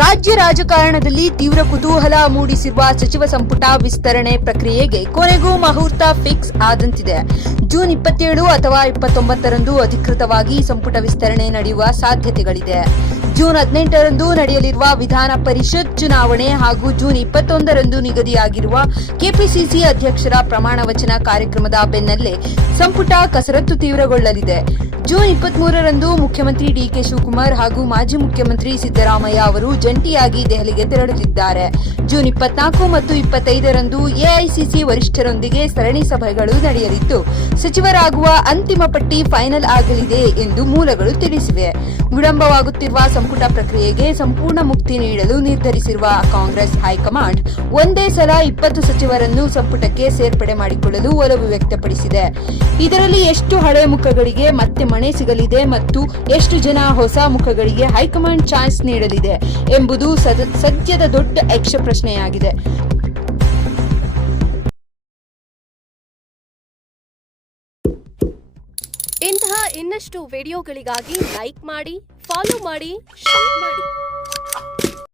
ರಾಜ್ಯ ರಾಜಕಾರಣದಲ್ಲಿ ತೀವ್ರ ಕುತೂಹಲ ಮೂಡಿಸಿರುವ ಸಚಿವ ಸಂಪುಟ ವಿಸ್ತರಣೆ ಪ್ರಕ್ರಿಯೆಗೆ ಕೊನೆಗೂ ಮುಹೂರ್ತ ಫಿಕ್ಸ್ ಆದಂತಿದೆ. ಜೂನ್ 27 ಅಥವಾ 29ರಂದು ಅಧಿಕೃತವಾಗಿ ಸಂಪುಟ ವಿಸ್ತರಣೆ ನಡೆಯುವ ಸಾಧ್ಯತೆಗಳಿದೆ. ಜೂನ್ 18ರಂದು ನಡೆಯಲಿರುವ ವಿಧಾನ ಪರಿಷತ್ ಚುನಾವಣೆ ಹಾಗೂ ಜೂನ್ 21ರಂದು ನಿಗದಿಯಾಗಿರುವ ಕೆಪಿಸಿಸಿ ಅಧ್ಯಕ್ಷರ ಪ್ರಮಾಣ ವಚನ ಕಾರ್ಯಕ್ರಮದ ಬೆನ್ನಲ್ಲೇ ಸಂಪುಟ ಕಸರತ್ತು ತೀವ್ರಗೊಳ್ಳಲಿದೆ. ಜೂನ್ 23ರಂದು ಮುಖ್ಯಮಂತ್ರಿ ಡಿಕೆ ಶಿವಕುಮಾರ್ ಹಾಗೂ ಮಾಜಿ ಮುಖ್ಯಮಂತ್ರಿ ಸಿದ್ದರಾಮಯ್ಯ ಅವರು ಜಂಟಿಯಾಗಿ ದೆಹಲಿಗೆ ತೆರಳಲಿದ್ದಾರೆ. ಜೂನ್ 24 ಮತ್ತು 25ರಂದು ಎಐಸಿಸಿ ವರಿಷ್ಠರೊಂದಿಗೆ ಸರಣಿ ಸಭೆಗಳು ನಡೆಯಲಿದ್ದು, ಸಚಿವರಾಗುವ ಅಂತಿಮ ಪಟ್ಟಿ ಫೈನಲ್ ಆಗಲಿದೆ ಎಂದು ಮೂಲಗಳು ತಿಳಿಸಿವೆ. ವಿಳಂಬವಾಗುತ್ತಿರುವ ಸಂಪುಟ ಪ್ರಕ್ರಿಯೆಗೆ ಸಂಪೂರ್ಣ ಮುಕ್ತಿ ನೀಡಲು ನಿರ್ಧರಿಸಿರುವ ಕಾಂಗ್ರೆಸ್ ಹೈಕಮಾಂಡ್ ಒಂದೇ ಸಲ 20 ಸಚಿವರನ್ನು ಸಂಪುಟಕ್ಕೆ ಸೇರ್ಪಡೆ ಮಾಡಿಕೊಳ್ಳಲು ಒಲವು ವ್ಯಕ್ತಪಡಿಸಿದೆ. ಇದರಲ್ಲಿ ಎಷ್ಟು ಹಳೆ ಮುಖಗಳಿಗೆ ಮತ್ತೆ ಮಣೆ ಸಿಗಲಿದೆ ಮತ್ತು ಎಷ್ಟು ಜನ ಹೊಸ ಮುಖಗಳಿಗೆ ಹೈಕಮಾಂಡ್ ಚಾನ್ಸ್ ನೀಡಲಿದೆ ಎಂಬುದು ಸದ್ಯದ ದೊಡ್ಡ ಯಕ್ಷ ಪ್ರಶ್ನೆಯಾಗಿದೆ. ಇಂತಹ ಇನ್ನಷ್ಟು ವಿಡಿಯೋಗಳಿಗಾಗಿ ಲೈಕ್ ಮಾಡಿ, ಫಾಲೋ ಮಾಡಿ, ಶೇರ್ ಮಾಡಿ.